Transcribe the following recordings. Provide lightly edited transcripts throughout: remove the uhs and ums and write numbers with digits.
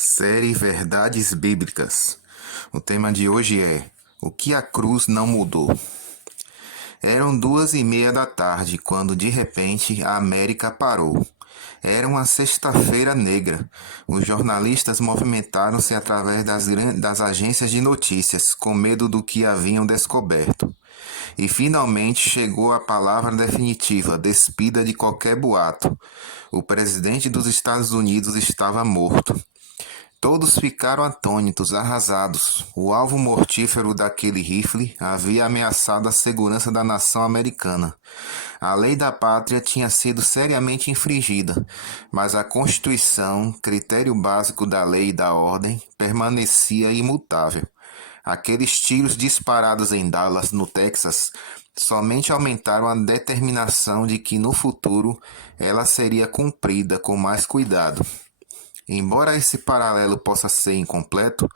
Série Verdades Bíblicas. O tema de hoje é: o que a cruz não mudou? Eram 2:30 da tarde quando de repente a América parou. Era uma sexta-feira negra. Os jornalistas movimentaram-se através das agências de notícias, com medo do que haviam descoberto. E finalmente chegou a palavra definitiva, despida de qualquer boato. O presidente dos Estados Unidos estava morto. Todos ficaram atônitos, arrasados. O alvo mortífero daquele rifle havia ameaçado a segurança da nação americana. A lei da pátria tinha sido seriamente infringida, mas a Constituição, critério básico da lei e da ordem, permanecia imutável. Aqueles tiros disparados em Dallas, no Texas, somente aumentaram a determinação de que no futuro ela seria cumprida com mais cuidado. Embora esse paralelo possa ser incompleto,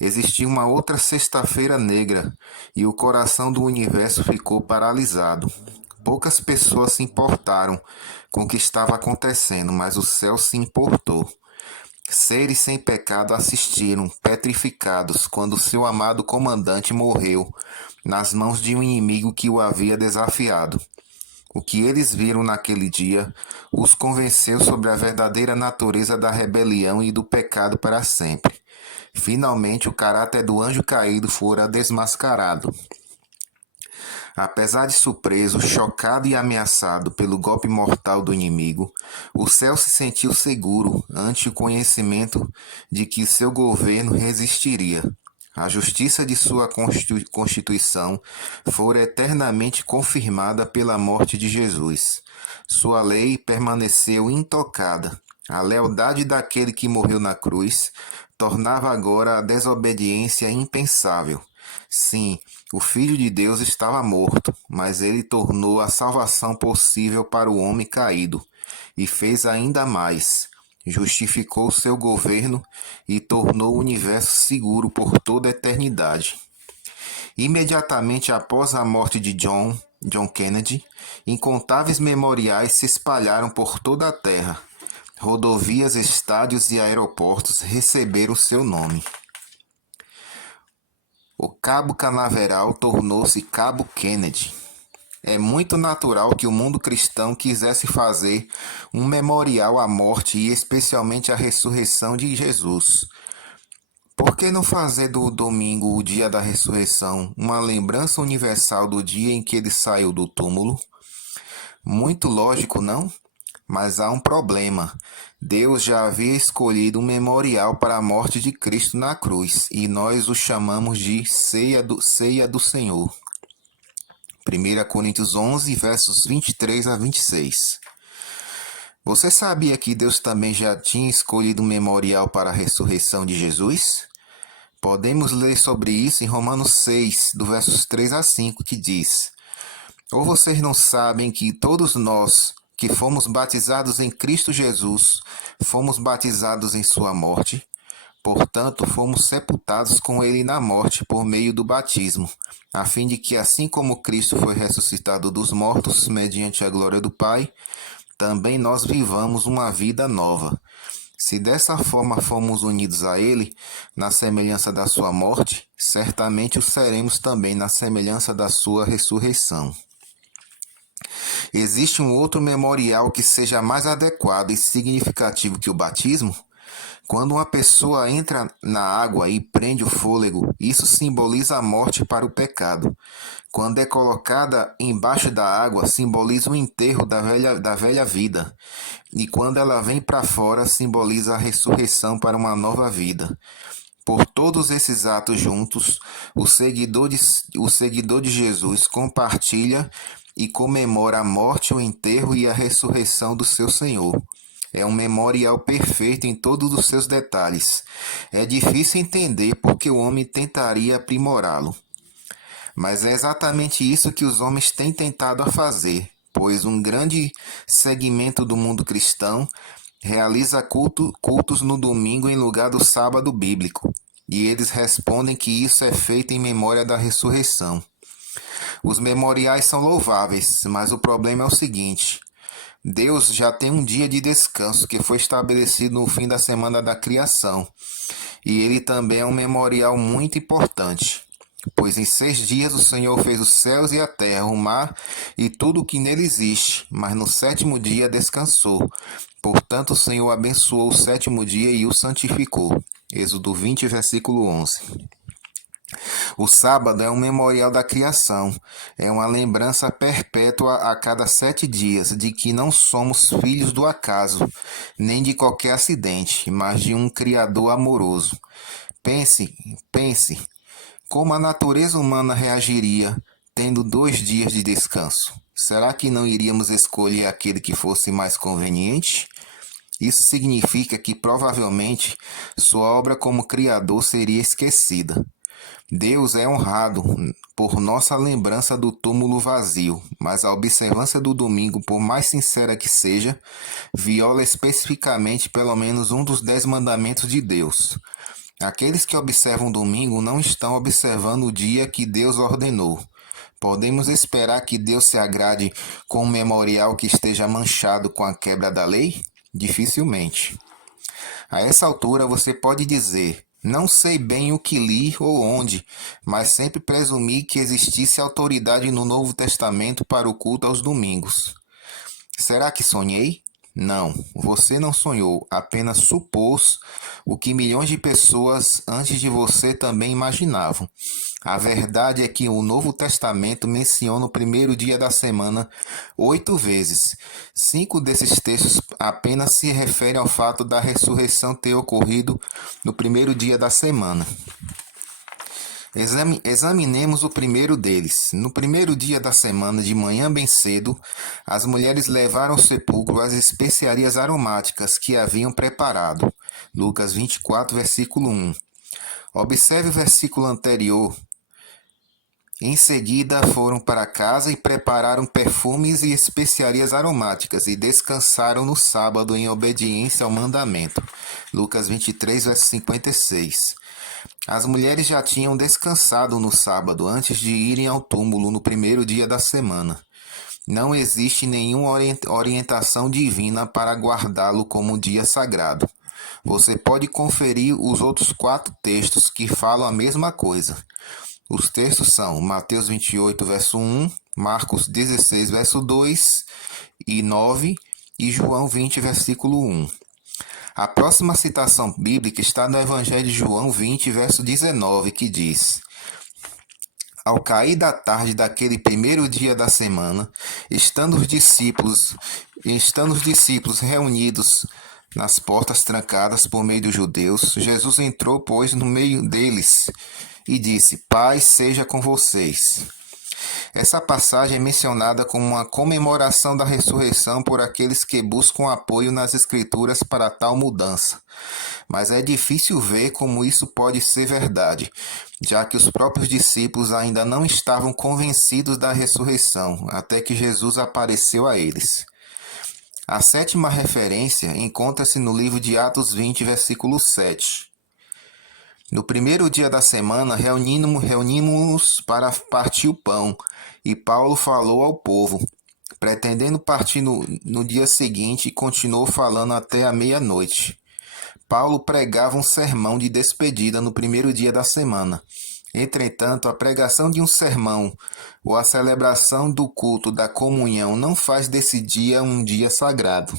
existia uma outra sexta-feira negra e o coração do universo ficou paralisado. Poucas pessoas se importaram com o que estava acontecendo, mas o céu se importou. Seres sem pecado assistiram, petrificados, quando seu amado comandante morreu nas mãos de um inimigo que o havia desafiado. O que eles viram naquele dia os convenceu sobre a verdadeira natureza da rebelião e do pecado para sempre. Finalmente, o caráter do anjo caído fora desmascarado. Apesar de surpreso, chocado e ameaçado pelo golpe mortal do inimigo, o céu se sentiu seguro ante o conhecimento de que seu governo resistiria. A justiça de sua Constituição fora eternamente confirmada pela morte de Jesus. Sua lei permaneceu intocada. A lealdade daquele que morreu na cruz tornava agora a desobediência impensável. Sim, o Filho de Deus estava morto, mas ele tornou a salvação possível para o homem caído, e fez ainda mais. Justificou seu governo e tornou o universo seguro por toda a eternidade. Imediatamente após a morte de John Kennedy, incontáveis memoriais se espalharam por toda a Terra. Rodovias, estádios e aeroportos receberam seu nome. O Cabo Canaveral tornou-se Cabo Kennedy. É muito natural que o mundo cristão quisesse fazer um memorial à morte e especialmente à ressurreição de Jesus. Por que não fazer do domingo, o dia da ressurreição, uma lembrança universal do dia em que ele saiu do túmulo? Muito lógico, não? Mas há um problema. Deus já havia escolhido um memorial para a morte de Cristo na cruz, e nós o chamamos de ceia do Senhor. 1 Coríntios 11, versos 23 a 26. Você sabia que Deus também já tinha escolhido um memorial para a ressurreição de Jesus? Podemos ler sobre isso em Romanos 6, do versos 3 a 5, que diz: Ou vocês não sabem que todos nós que fomos batizados em Cristo Jesus, fomos batizados em sua morte? Portanto, fomos sepultados com ele na morte por meio do batismo, a fim de que, assim como Cristo foi ressuscitado dos mortos mediante a glória do Pai, também nós vivamos uma vida nova. Se dessa forma fomos unidos a ele, na semelhança da sua morte, certamente o seremos também na semelhança da sua ressurreição. Existe um outro memorial que seja mais adequado e significativo que o batismo? Quando uma pessoa entra na água e prende o fôlego, isso simboliza a morte para o pecado. Quando é colocada embaixo da água, simboliza o enterro da velha vida. E quando ela vem para fora, simboliza a ressurreição para uma nova vida. Por todos esses atos juntos, o seguidor de Jesus compartilha e comemora a morte, o enterro e a ressurreição do seu Senhor. É um memorial perfeito em todos os seus detalhes. É difícil entender porque o homem tentaria aprimorá-lo. Mas é exatamente isso que os homens têm tentado a fazer, pois um grande segmento do mundo cristão realiza cultos no domingo em lugar do sábado bíblico, e eles respondem que isso é feito em memória da ressurreição. Os memoriais são louváveis, mas o problema é o seguinte: Deus já tem um dia de descanso que foi estabelecido no fim da semana da criação. E ele também é um memorial muito importante, pois em 6 dias o Senhor fez os céus e a terra, o mar e tudo o que nele existe, mas no sétimo dia descansou. Portanto, o Senhor abençoou o sétimo dia e o santificou. Êxodo 20, versículo 11. O sábado é um memorial da criação, é uma lembrança perpétua a cada 7 dias de que não somos filhos do acaso, nem de qualquer acidente, mas de um Criador amoroso. Pense, como a natureza humana reagiria tendo 2 dias de descanso? Será que não iríamos escolher aquele que fosse mais conveniente? Isso significa que provavelmente sua obra como Criador seria esquecida. Deus é honrado por nossa lembrança do túmulo vazio, mas a observância do domingo, por mais sincera que seja, viola especificamente pelo menos um dos 10 mandamentos de Deus. Aqueles que observam o domingo não estão observando o dia que Deus ordenou. Podemos esperar que Deus se agrade com um memorial que esteja manchado com a quebra da lei? Dificilmente. A essa altura você pode dizer: não sei bem o que li ou onde, mas sempre presumi que existisse autoridade no Novo Testamento para o culto aos domingos. Será que sonhei? Não, você não sonhou, apenas supôs o que milhões de pessoas antes de você também imaginavam. A verdade é que o Novo Testamento menciona o primeiro dia da semana 8 vezes. 5 desses textos apenas se referem ao fato da ressurreição ter ocorrido no primeiro dia da semana. Examinemos o primeiro deles. No primeiro dia da semana, de manhã bem cedo, as mulheres levaram ao sepulcro as especiarias aromáticas que haviam preparado. Lucas 24, versículo 1. Observe o versículo anterior. Em seguida foram para casa e prepararam perfumes e especiarias aromáticas e descansaram no sábado em obediência ao mandamento. Lucas 23, verso 56. As mulheres já tinham descansado no sábado antes de irem ao túmulo no primeiro dia da semana. Não existe nenhuma orientação divina para guardá-lo como um dia sagrado. Você pode conferir os outros 4 textos que falam a mesma coisa. Os textos são Mateus 28, verso 1, Marcos 16, verso 2 e 9 e João 20, versículo 1. A próxima citação bíblica está no Evangelho de João 20, verso 19, que diz: Ao cair da tarde daquele primeiro dia da semana, estando os discípulos reunidos nas portas trancadas por meio dos judeus, Jesus entrou, pois, no meio deles e disse: Paz seja com vocês. Essa passagem é mencionada como uma comemoração da ressurreição por aqueles que buscam apoio nas Escrituras para tal mudança. Mas é difícil ver como isso pode ser verdade, já que os próprios discípulos ainda não estavam convencidos da ressurreição, até que Jesus apareceu a eles. A 7ª referência encontra-se no livro de Atos 20, versículo 7. No primeiro dia da semana, reunimos-nos para partir o pão, e Paulo falou ao povo, pretendendo partir no dia seguinte, e continuou falando até a meia-noite. Paulo pregava um sermão de despedida no primeiro dia da semana. Entretanto, a pregação de um sermão ou a celebração do culto da comunhão não faz desse dia um dia sagrado.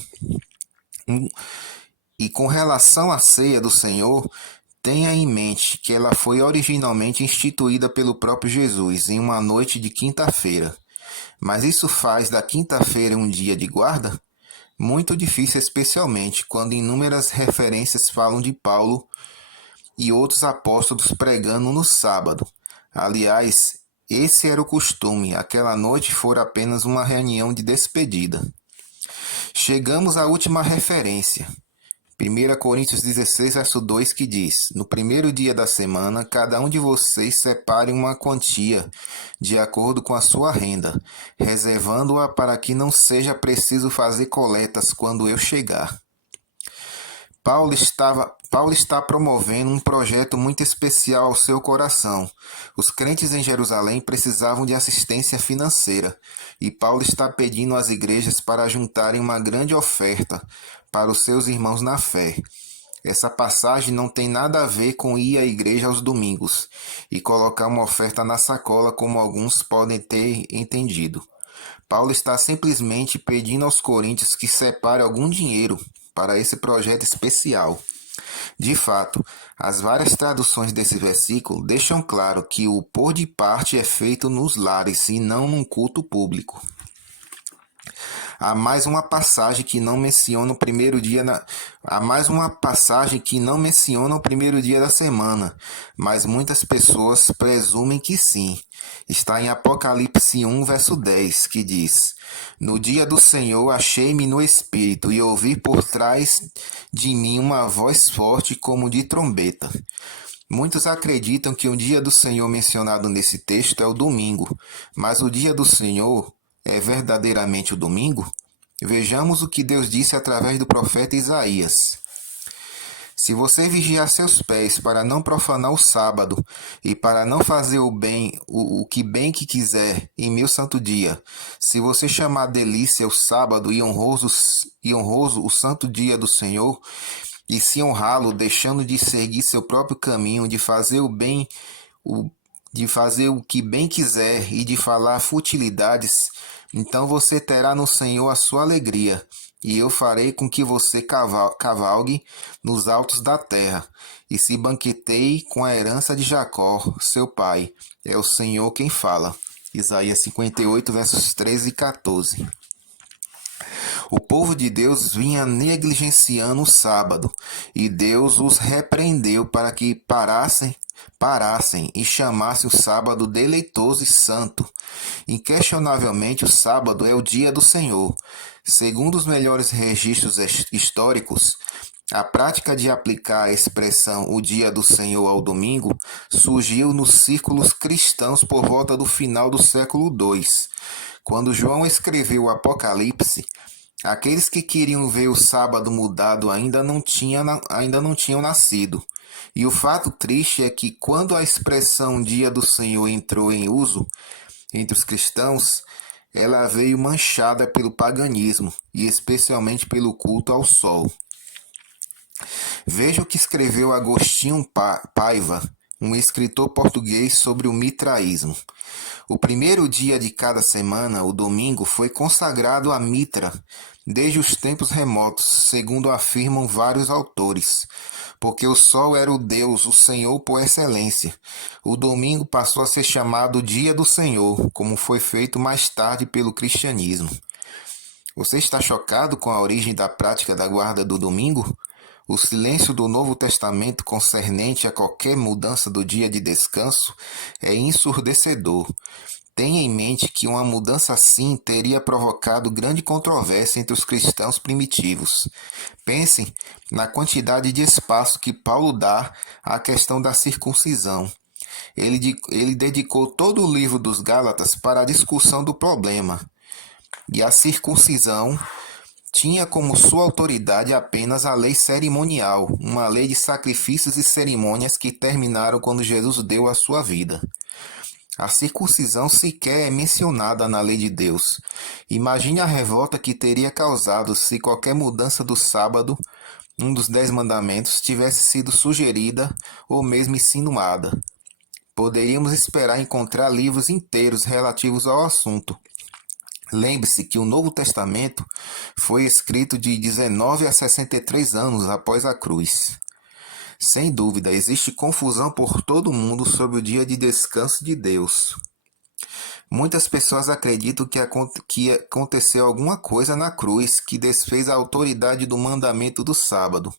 E com relação à ceia do Senhor, tenha em mente que ela foi originalmente instituída pelo próprio Jesus em uma noite de quinta-feira. Mas isso faz da quinta-feira um dia de guarda? Muito difícil, especialmente quando inúmeras referências falam de Paulo e outros apóstolos pregando no sábado. Aliás, esse era o costume, aquela noite fora apenas uma reunião de despedida. Chegamos à última referência. 1 Coríntios 16, verso 2, que diz: No primeiro dia da semana, cada um de vocês separe uma quantia, de acordo com a sua renda, reservando-a para que não seja preciso fazer coletas quando eu chegar. Paulo está promovendo um projeto muito especial ao seu coração. Os crentes em Jerusalém precisavam de assistência financeira, e Paulo está pedindo às igrejas para juntarem uma grande oferta para os seus irmãos na fé. Essa passagem não tem nada a ver com ir à igreja aos domingos e colocar uma oferta na sacola, como alguns podem ter entendido. Paulo está simplesmente pedindo aos coríntios que separem algum dinheiro para esse projeto especial. De fato, as várias traduções desse versículo deixam claro que o pôr de parte é feito nos lares e não num culto público. Há mais uma passagem que não menciona o primeiro dia da semana, mas muitas pessoas presumem que sim. Está em Apocalipse 1, verso 10, que diz: No dia do Senhor achei-me no Espírito e ouvi por trás de mim uma voz forte como de trombeta. Muitos acreditam que o dia do Senhor mencionado nesse texto é o domingo, mas o dia do Senhor é verdadeiramente o domingo? Vejamos o que Deus disse através do profeta Isaías. Se você vigiar seus pés para não profanar o sábado e para não fazer o que bem que quiser em meu santo dia, se você chamar delícia o sábado e honroso o santo dia do Senhor, e se honrá-lo deixando de seguir seu próprio caminho, de fazer o que bem quiser e de falar futilidades, então você terá no Senhor a sua alegria, e eu farei com que você cavalgue nos altos da terra, e se banqueteie com a herança de Jacó, seu pai. É o Senhor quem fala. Isaías 58, versos 13 e 14. O povo de Deus vinha negligenciando o sábado, e Deus os repreendeu para que parassem e chamassem o sábado deleitoso e santo. Inquestionavelmente, o sábado é o dia do Senhor. Segundo os melhores registros históricos, a prática de aplicar a expressão o dia do Senhor ao domingo surgiu nos círculos cristãos por volta do final do século II. Quando João escreveu o Apocalipse, aqueles que queriam ver o sábado mudado ainda não tinham nascido. E o fato triste é que quando a expressão Dia do Senhor entrou em uso entre os cristãos, ela veio manchada pelo paganismo e especialmente pelo culto ao sol. Veja o que escreveu Agostinho Paiva, um escritor português, sobre o mitraísmo. O primeiro dia de cada semana, o domingo, foi consagrado a Mitra desde os tempos remotos, segundo afirmam vários autores, porque o sol era o Deus, o Senhor por excelência. O domingo passou a ser chamado Dia do Senhor, como foi feito mais tarde pelo cristianismo. Você está chocado com a origem da prática da guarda do domingo? O silêncio do Novo Testamento concernente a qualquer mudança do dia de descanso é ensurdecedor. Tenha em mente que uma mudança assim teria provocado grande controvérsia entre os cristãos primitivos. Pensem na quantidade de espaço que Paulo dá à questão da circuncisão. Ele dedicou todo o livro dos Gálatas para a discussão do problema. E a circuncisão tinha como sua autoridade apenas a lei cerimonial, uma lei de sacrifícios e cerimônias que terminaram quando Jesus deu a sua vida. A circuncisão sequer é mencionada na lei de Deus. Imagine a revolta que teria causado se qualquer mudança do sábado, um dos 10 mandamentos, tivesse sido sugerida ou mesmo insinuada. Poderíamos esperar encontrar livros inteiros relativos ao assunto. Lembre-se que o Novo Testamento foi escrito de 19 a 63 anos após a cruz. Sem dúvida, existe confusão por todo o mundo sobre o dia de descanso de Deus. Muitas pessoas acreditam que aconteceu alguma coisa na cruz que desfez a autoridade do mandamento do sábado.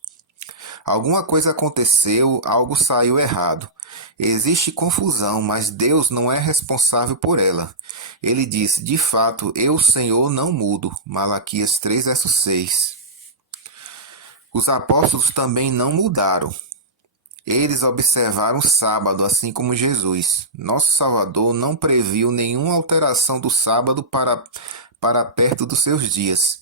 Alguma coisa aconteceu, algo saiu errado. Existe confusão, mas Deus não é responsável por ela. Ele diz: de fato, eu, Senhor, não mudo. Malaquias 3, verso 6. Os apóstolos também não mudaram. Eles observaram o sábado, assim como Jesus. Nosso Salvador não previu nenhuma alteração do sábado para perto dos seus dias.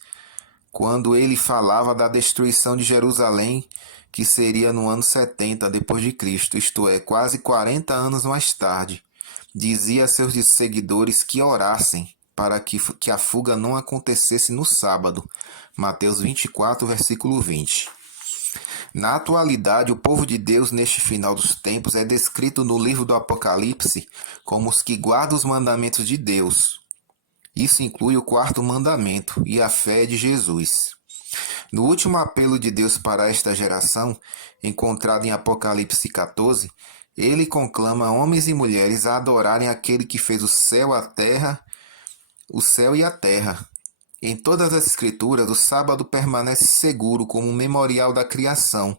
quando ele falava da destruição de Jerusalém, que seria no ano 70 depois de Cristo, isto é, quase 40 anos mais tarde. Dizia a seus seguidores que orassem para que a fuga não acontecesse no sábado. Mateus 24, versículo 20. Na atualidade, o povo de Deus neste final dos tempos é descrito no livro do Apocalipse como os que guardam os mandamentos de Deus. Isso inclui o quarto mandamento e a fé de Jesus. No último apelo de Deus para esta geração, encontrado em Apocalipse 14, ele conclama homens e mulheres a adorarem aquele que fez o céu e a terra. Em todas as escrituras, o sábado permanece seguro como um memorial da criação,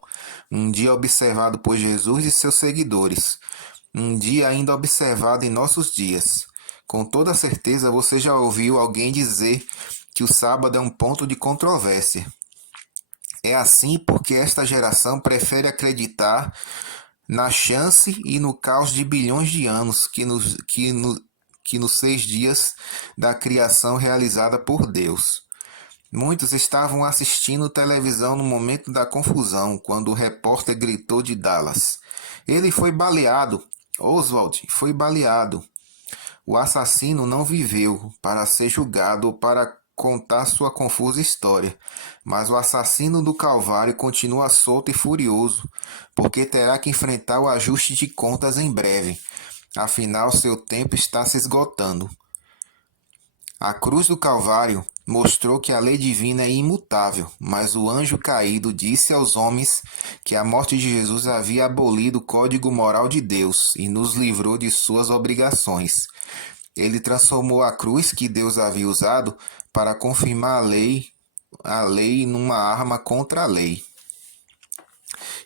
um dia observado por Jesus e seus seguidores, um dia ainda observado em nossos dias. Com toda certeza você já ouviu alguém dizer que o sábado é um ponto de controvérsia. É assim porque esta geração prefere acreditar na chance e no caos de bilhões de anos que nos 6 dias da criação realizada por Deus. Muitos estavam assistindo televisão no momento da confusão, quando o repórter gritou de Dallas: "Ele foi baleado! Oswald foi baleado!" O assassino não viveu para ser julgado ou para contar sua confusa história, mas o assassino do Calvário continua solto e furioso, porque terá que enfrentar o ajuste de contas em breve. Afinal, seu tempo está se esgotando. A cruz do Calvário mostrou que a lei divina é imutável, mas o anjo caído disse aos homens que a morte de Jesus havia abolido o código moral de Deus e nos livrou de suas obrigações. Ele transformou a cruz que Deus havia usado para confirmar a lei numa arma contra a lei.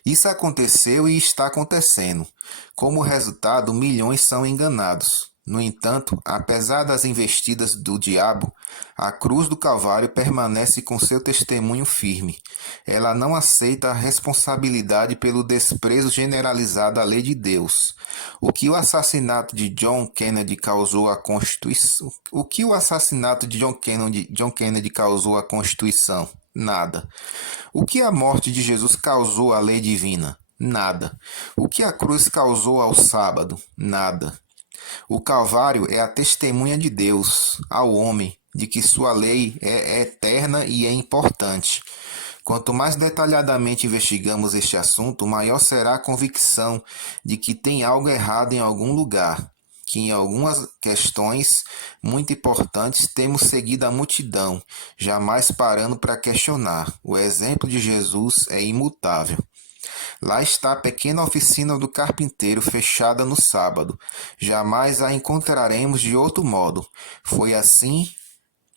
Isso aconteceu e está acontecendo. Como resultado, milhões são enganados. No entanto, apesar das investidas do diabo, a cruz do Calvário permanece com seu testemunho firme. Ela não aceita a responsabilidade pelo desprezo generalizado à lei de Deus. O que o assassinato de John Kennedy causou à Constituição? Nada. O que a morte de Jesus causou à lei divina? Nada. O que a cruz causou ao sábado? Nada. O Calvário é a testemunha de Deus ao homem de que sua lei é eterna e é importante. Quanto mais detalhadamente investigamos este assunto, maior será a convicção de que tem algo errado em algum lugar, que em algumas questões muito importantes temos seguido a multidão, jamais parando para questionar. O exemplo de Jesus é imutável. Lá está a pequena oficina do carpinteiro fechada no sábado. Jamais a encontraremos de outro modo. Foi assim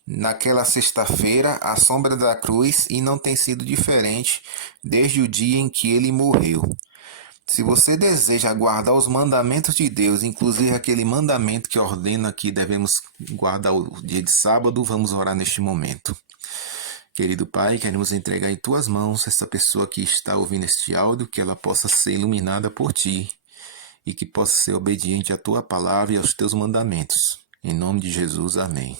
naquela sexta-feira, à sombra da cruz, e não tem sido diferente desde o dia em que ele morreu. Se você deseja guardar os mandamentos de Deus, inclusive aquele mandamento que ordena que devemos guardar o dia de sábado, vamos orar neste momento. Querido Pai, queremos entregar em Tuas mãos essa pessoa que está ouvindo este áudio, que ela possa ser iluminada por Ti e que possa ser obediente à Tua palavra e aos Teus mandamentos. Em nome de Jesus, amém.